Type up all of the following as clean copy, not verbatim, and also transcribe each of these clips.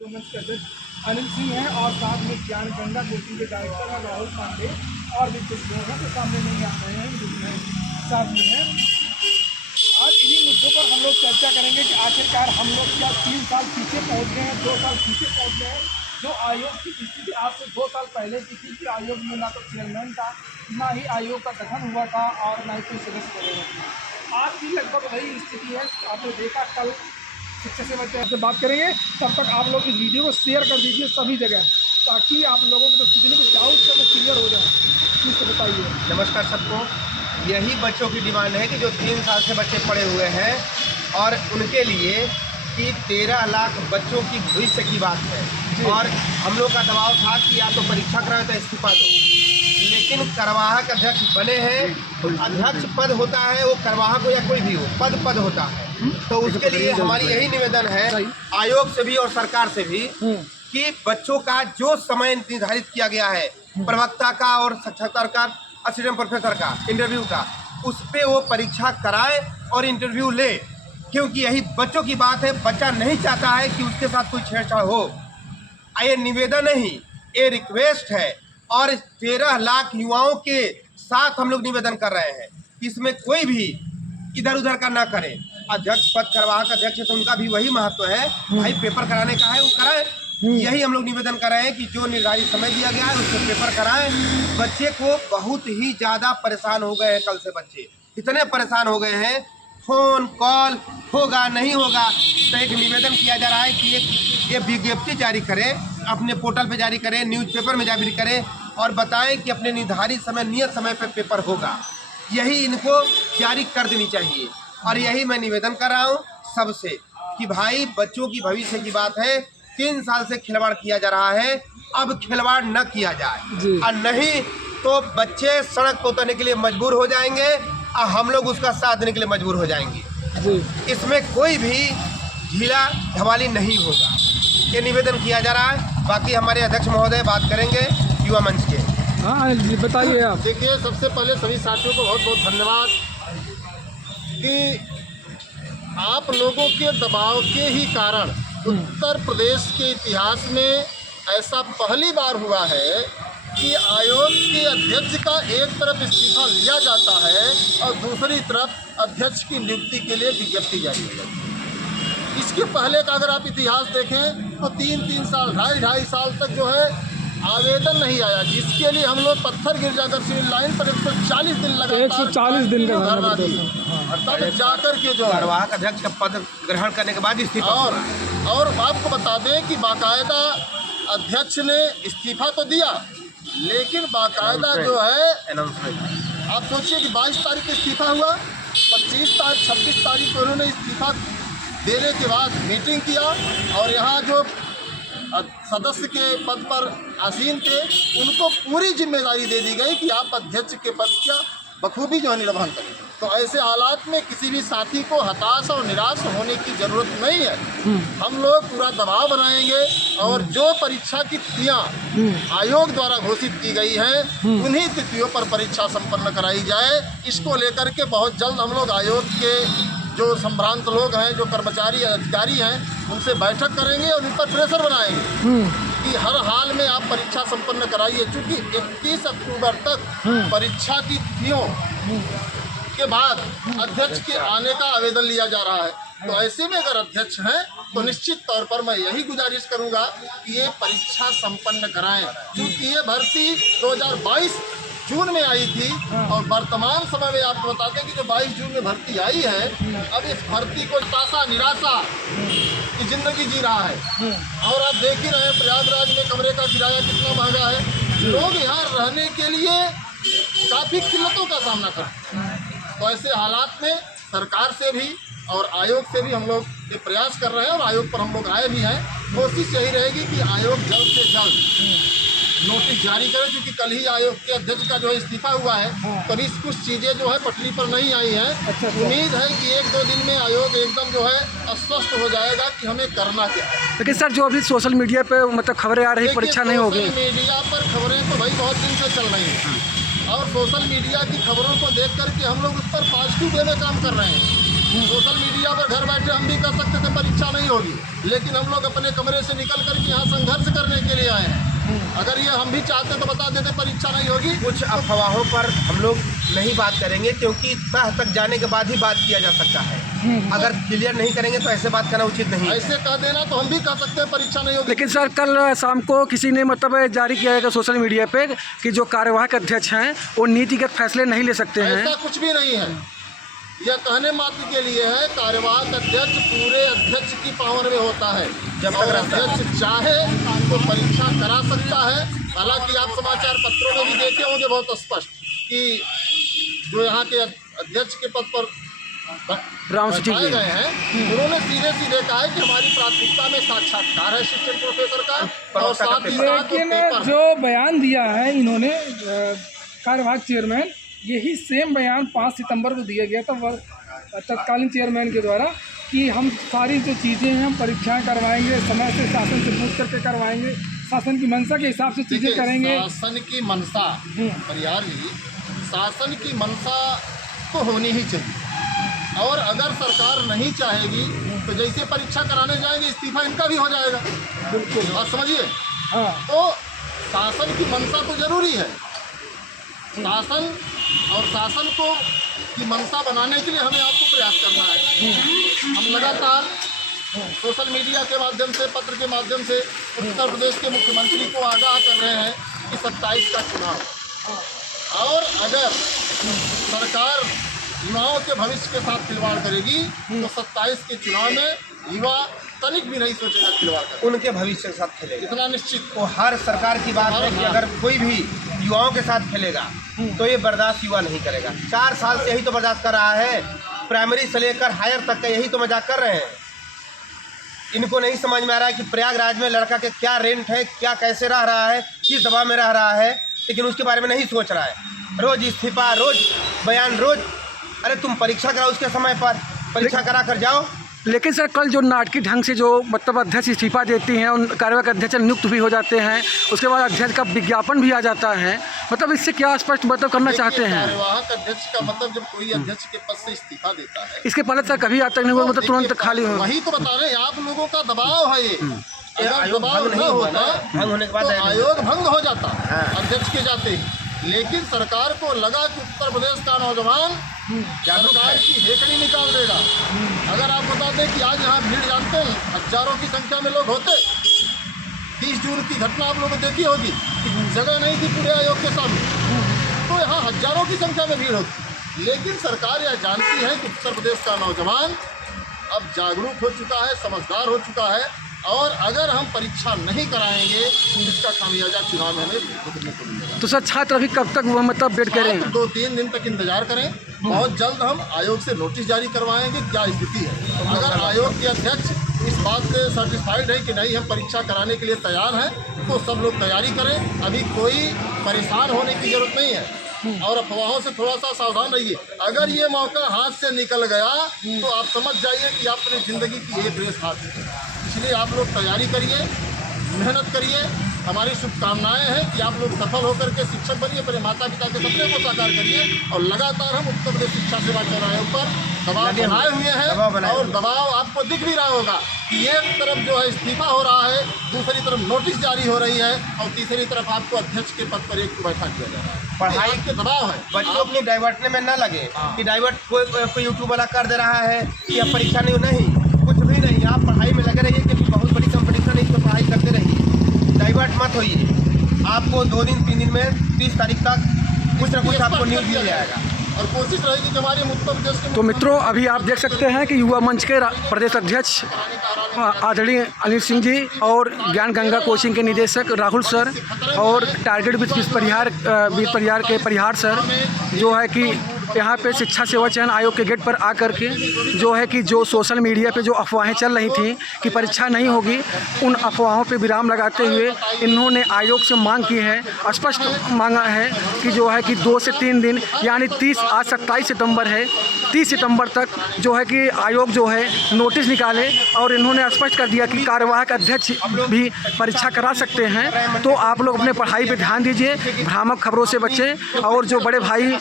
मंच के अध्यक्ष अनिल सिंह हैं और साथ में ज्ञान गंगा कोचिंग के डायरेक्टर हैं राहुल पांडे और भी कुछ लोग हैं तो सामने नहीं आ रहे हैं, जिसमें साथ में हैं। आज इन्हीं मुद्दों पर हम लोग चर्चा करेंगे कि आखिरकार हम लोग क्या 3 साल पीछे पहुंच गए हैं, 2 साल पीछे पहुंच गए हैं। जो आयोग की स्थिति आज से 2 साल पहले की थी कि आयोग में ना तो चेयरमैन था, ना ही आयोग का गठन हुआ था और ना ही कोई सदस्य वगैरह थे। आज भी लगभग वही स्थिति है। आपने देखा कल शिक्षक से बच्चे आपसे बात करेंगे, तब तक आप लोग इस वीडियो को शेयर कर दीजिए सभी जगह, ताकि आप लोगों को तो किसी भी डाउट है वो क्लियर हो जाए। प्लीज़ बताइए। नमस्कार सबको। यही बच्चों की डिमांड है कि जो 3 साल से बच्चे पढ़े हुए हैं और उनके लिए कि 13 लाख बच्चों की भविष्य की बात है और हम लोग का दबाव था कि या तो परीक्षा कराए तो इस्तीफा दो, लेकिन कार्यवाहक अध्यक्ष बने हैं। तो अध्यक्ष पद होता है वो कार्यवाहक हो या कोई भी हो, पद होता है। तो उसके लिए हमारी यही निवेदन है आयोग से भी और सरकार से भी कि बच्चों का जो समय निर्धारित किया गया है प्रवक्ता का और साक्षात्कार का, असिस्टेंट प्रोफेसर का, इंटरव्यू का, उस पर वो परीक्षा कराए और इंटरव्यू ले, क्योंकि यही बच्चों की बात है। बच्चा नहीं चाहता है कि उसके साथ कोई छेड़छाड़ हो। ये निवेदन नहीं, ये रिक्वेस्ट है और 13 लाख युवाओं के साथ हम लोग निवेदन कर रहे हैं। इसमें कोई भी इधर उधर का ना करे। अध्यक्ष पद कार्यवाहक अध्यक्ष है तो उनका भी वही महत्व है, भाई पेपर कराने का है वो कराए। यही हम लोग निवेदन कर रहे हैं कि जो निर्धारित समय दिया गया है उसको पेपर कराएं। बच्चे को बहुत ही ज़्यादा परेशान हो गए हैं, कल से बच्चे इतने परेशान हो गए हैं, फ़ोन कॉल होगा नहीं होगा। तो एक निवेदन किया जा रहा है कि ये विज्ञप्ति जारी करें, अपने पोर्टल पे जारी करें, न्यूज़पेपर में जारी करें और बताएं कि अपने निर्धारित समय नियत समय पे पेपर होगा। यही इनको जारी कर देनी चाहिए और यही मैं निवेदन कर रहा हूँ सबसे कि भाई बच्चों की भविष्य की बात है। 3 साल से खिलवाड़ किया जा रहा है, अब खिलवाड़ न किया जाए और नहीं तो बच्चे सड़क पर उतरने के लिए मजबूर हो जाएंगे और हम लोग उसका साथ देने के लिए मजबूर हो जाएंगे। इसमें कोई भी ढीला ढवाली नहीं होगा, ये निवेदन किया जा रहा है। बाकी हमारे अध्यक्ष महोदय बात करेंगे युवा मंच के। हाँ बताइए आप। देखिए, सबसे पहले सभी साथियों को बहुत बहुत धन्यवाद कि आप लोगों के दबाव के ही कारण उत्तर प्रदेश के इतिहास में ऐसा पहली बार हुआ है कि आयोग के अध्यक्ष का एक तरफ इस्तीफा लिया जाता है और दूसरी तरफ अध्यक्ष की नियुक्ति के लिए विज्ञप्ति जारी की जाती है। इसके पहले का अगर आप इतिहास देखें तो 3 साल, 2.5 साल तक जो है आवेदन नहीं आया, जिसके लिए हम लोग पत्थर गिर जाकर सिविल लाइन पर 140 दिन लगातार 140 दिन का धरना दिए और तब जाकर के जो कार्यवाहक अध्यक्ष का पद ग्रहण करने के बाद इस्तीफा। और आपको बता दें कि बाकायदा अध्यक्ष ने इस्तीफा तो दिया, लेकिन बाकायदा जो है अनाउंसमेंट, आप सोचिए कि 22 तारीख को इस्तीफा हुआ, 26 तारीख को उन्होंने इस्तीफा देने के बाद मीटिंग किया और यहाँ जो सदस्य के पद पर आसीन थे उनको पूरी जिम्मेदारी दे दी गई कि आप अध्यक्ष के पद का बखूबी जो है निर्वहन करें। तो ऐसे हालात में किसी भी साथी को हताश और निराश होने की ज़रूरत नहीं है। हम लोग पूरा दबाव बनाएंगे और जो परीक्षा की तिथियां आयोग द्वारा घोषित की गई हैं उन्हीं तिथियों पर परीक्षा संपन्न कराई जाए। इसको लेकर के बहुत जल्द हम लोग आयोग के जो संभ्रांत लोग हैं, जो कर्मचारी अधिकारी हैं, उनसे बैठक करेंगे और उन पर प्रेशर बनाएंगे कि हर हाल में आप परीक्षा संपन्न कराइए। चूँकि 31 अक्टूबर तक परीक्षा की तिथियों के बाद अध्यक्ष के आने का आवेदन लिया जा रहा है। तो ऐसे में अगर अध्यक्ष हैं तो निश्चित तौर पर मैं यही गुजारिश करूंगा कि ये परीक्षा संपन्न कराएं, क्योंकि ये भर्ती 2022 जून में आई थी और वर्तमान समय में आपको बताते हैं कि जो 22 जून में भर्ती आई है, अब इस भर्ती को निराशा की जिंदगी जी रहा है। और आप देख ही रहे हैं प्रयागराज में कमरे का किराया कितना महंगा है, लोग यहाँ रहने के लिए काफ़ी किल्लतों का सामना करते हैं। तो ऐसे हालात में सरकार से भी और आयोग से भी हम लोग ये प्रयास कर रहे हैं और आयोग पर हम लोग आए भी हैं। कोशिश यही रहेगी कि आयोग जल्द से जल्द नोटिस जारी करें, क्योंकि कल ही आयोग के अध्यक्ष का जो है इस्तीफा हुआ है, तभी कुछ चीज़ें जो है पटरी पर नहीं आई हैं। उम्मीद है कि 1-2 दिन में आयोग एकदम जो है अस्वस्थ हो जाएगा कि हमें करना क्या है। लेकिन सर जो अभी सोशल मीडिया पे मतलब खबरें आ रही परीक्षा नहीं होगी, सोशल मीडिया पर खबरें तो भाई बहुत दिन से चल रही हैं और सोशल मीडिया की खबरों को देख करके हम लोग उस पर पॉजिटिव वे में काम कर रहे हैं सोशल मीडिया पर घर बैठे हम भी कर सकते थे परीक्षा नहीं होगी, लेकिन हम लोग अपने कमरे से निकल करके यहाँ संघर्ष करने के लिए आए हैं। अगर ये हम भी चाहते तो बता देते परीक्षा नहीं होगी। कुछ अफवाहों पर हम लोग नहीं बात करेंगे, क्योंकि तह तक जाने के बाद ही बात किया जा सकता है। अगर क्लियर नहीं करेंगे तो ऐसे बात करना उचित नहीं है। ऐसे कह देना तो हम भी कह सकते हैं परीक्षा नहीं होगी। लेकिन सर कल शाम को किसी ने मतलब जारी किया है सोशल मीडिया पे कि जो कार्यवाहक अध्यक्ष हैं वो नीतिगत फैसले नहीं ले सकते हैं। ऐसा कुछ भी नहीं है, यह कहने मात्र के लिए है। कार्यवाहक अध्यक्ष पूरे अध्यक्ष की पावर में होता है। जब तक और रहता है। अध्यक्ष चाहे तो परीक्षा करा सकता है। हालांकि आप समाचार पत्रों में भी देखे होंगे बहुत स्पष्ट कि जो यहाँ के अध्यक्ष के पद पर राम सिटी बैठाए गए हैं, उन्होंने सीधे सीधे कहा है कि हमारी प्राथमिकता में साक्षात्कार है असिस्टेंट प्रोफेसर का, और साथ ही साथ लेकिन पेपर। जो बयान दिया है इन्होंने कार्यवाहक चेयरमैन, यही सेम बयान 5 सितंबर को दिया गया था तत्कालीन चेयरमैन के द्वारा कि हम सारी जो चीज़ें हैं हम परीक्षाएं करवाएंगे, समय से शासन से पूछ करके करवाएंगे, शासन की मंशा के हिसाब से चीज़ें देखिए, करेंगे। शासन की मंशा परियार जी, शासन की मंशा तो होनी ही चाहिए। और अगर सरकार नहीं चाहेगी तो जैसे परीक्षा कराने जाएंगे इस्तीफा इनका भी हो जाएगा। बिल्कुल। और समझिए, हाँ, तो शासन की मंशा तो जरूरी है। शासन और शासन को की मंशा बनाने के लिए हमें आपको प्रयास करना है। हम लगातार सोशल मीडिया के माध्यम से, पत्र के माध्यम से उत्तर प्रदेश के मुख्यमंत्री को आगाह कर रहे हैं कि 27 का चुनाव, और अगर सरकार युवाओं के भविष्य के साथ खिलवाड़ करेगी तो 27 के चुनाव में युवा तनिक भी नहीं सोचेगा खिलवाड़ कर, उनके भविष्य के साथ खेलेगा। इतना निश्चित। तो हर सरकार की बात है कि अगर कोई भी युवाओं के साथ खेलेगा तो ये बर्दाश्त युवा नहीं करेगा। 4 साल से यही तो बर्दाश्त कर रहा है, प्राइमरी से लेकर हायर तक का यही तो मजाक कर रहे हैं। इनको नहीं समझ में आ रहा है कि प्रयागराज में लड़का के क्या रेंट है, क्या कैसे रह रहा है, किस दबाव में रह रहा है, लेकिन उसके बारे में नहीं सोच रहा है। रोज इस्तीफा, रोज बयान, रोज अरे तुम परीक्षा कराओ उसके समय पर, परीक्षा करा कर जाओ। लेकिन सर कल जो नाटकीय ढंग से जो मतलब अध्यक्ष इस्तीफा देती हैं, उन कार्यवाहक अध्यक्ष नियुक्त भी हो जाते हैं, उसके बाद अध्यक्ष का विज्ञापन भी आ जाता है, मतलब इससे क्या स्पष्ट मतलब करना चाहते हैं? कार्यवाहक अध्यक्ष का मतलब जब कोई अध्यक्ष के पद से इस्तीफा देता है, इसके पहले तक कभी आज तक नहीं हुआ, मतलब तुरंत खाली हो। वही तो बता रहे हैं, आप लोगों का दबाव है ये। अगर आयोग दबाव भंग न नहीं हुआ होता ना, भंग होने के बाद तो आयोग भंग हो जाता अध्यक्ष के जाते ही। लेकिन सरकार को लगा कि उत्तर प्रदेश का नौजवान सरकार की हेकड़ी निकाल देगा। अगर आप बता दें कि आज यहाँ भीड़ जानते हैं, हजारों की संख्या में लोग होते। 30 जून की घटना आप लोगों ने देखी होगी कि जगह नहीं थी पूरे आयोग के सामने, तो यहाँ हजारों की संख्या में भीड़ होती। लेकिन सरकार यह जानती है कि उत्तर प्रदेश का नौजवान अब जागरूक हो चुका है, समझदार हो चुका है, और अगर हम परीक्षा नहीं कराएंगे तो इसका खामियाजा चुनाव में हमें भुगतने को मिलेगा। तो सर छात्र अभी कब तक वो मतलब वेट करें? 2-3 दिन तक इंतजार करें। बहुत जल्द हम आयोग से नोटिस जारी करवाएंगे क्या स्थिति है। अगर आयोग के अध्यक्ष इस बात से सर्टिफाइड है कि नहीं हम परीक्षा कराने के लिए तैयार हैं, तो सब लोग तैयारी करें। अभी कोई परेशान होने की जरूरत नहीं है, और अफवाहों से थोड़ा सा सावधान रहिए। अगर ये मौका हाथ से निकल गया तो आप समझ जाइए कि आप अपनी ज़िंदगी की एक रेस हाथ में। इसलिए आप लोग तैयारी करिए, मेहनत करिए। हमारी शुभकामनाएं हैं कि आप लोग सफल होकर के शिक्षक बनिए, अपने माता पिता के सपने को साकार करिए। और लगातार हम उत्तर प्रदेश शिक्षा सेवा चल रहे हैं ऊपर दबाव बनाए हुए हैं, और दबाव आपको दिख भी रहा होगा कि एक तरफ जो है इस्तीफा हो रहा है, दूसरी तरफ नोटिस जारी हो रही है, और तीसरी तरफ आपको अध्यक्ष के पद पर एक को बैठा किया जा रहा है। पढ़ाई के दबाव है, बच्चों अपनी डाइवर्टने में न लगे कि डाइवर्ट कोई यूट्यूब वाला कर दे रहा है कि अब परीक्षा नहीं, कुछ भी नहीं। आप पढ़ाई में लगे रहिए कि बहुत बड़ी कंपटीशन है, इस पर पढ़ाई करते रहिए, डाइवर्ट मत होइए। आपको 2 दिन 3 दिन में 30 तारीख तक कुछ न कुछ आपको न्यूज़ मिल जाएगा, और कोशिश रहेगी कि हमारे उत्तर प्रदेश के तो मित्रों अभी आप देख सकते हैं कि युवा मंच के प्रदेश अध्यक्ष आदरणीय अनिल सिंह जी और ज्ञान गंगा कोचिंग के निदेशक राहुल सर और टारगेट विश्व परिहार के परिहार सर जो है कि यहाँ पे शिक्षा सेवा चयन आयोग के गेट पर आकर के जो है कि जो सोशल मीडिया पे जो अफवाहें चल रही थी कि परीक्षा नहीं होगी, उन अफवाहों पे विराम लगाते हुए इन्होंने आयोग से मांग की है, स्पष्ट मांगा है कि जो है कि 2 से 3 दिन यानी आज 27 सितंबर है, 30 सितंबर तक जो है कि आयोग जो है नोटिस निकाले। और इन्होंने स्पष्ट कर दिया कि कार्यवाहक अध्यक्ष भी परीक्षा करा सकते हैं। तो आप लोग अपने पढ़ाई पर ध्यान दीजिए, भ्रामक खबरों से बचें। और जो बड़े भाई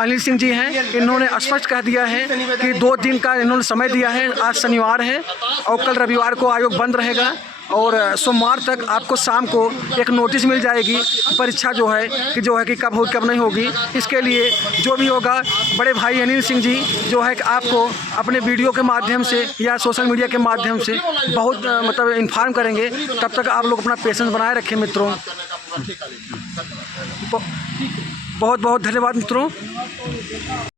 अनिल सिंह जी हैं, इन्होंने स्पष्ट कह दिया है कि 2 दिन का इन्होंने समय दिया है। आज शनिवार है और कल रविवार को आयोग बंद रहेगा और सोमवार तक आपको शाम को एक नोटिस मिल जाएगी परीक्षा जो है कि कब होगी कब नहीं होगी। इसके लिए जो भी होगा बड़े भाई अनिल सिंह जी जो है कि आपको अपने वीडियो के माध्यम से या सोशल मीडिया के माध्यम से बहुत मतलब इन्फॉर्म करेंगे। तब तक आप लोग अपना पेशेंस बनाए रखें मित्रों। बहुत बहुत धन्यवाद मित्रों।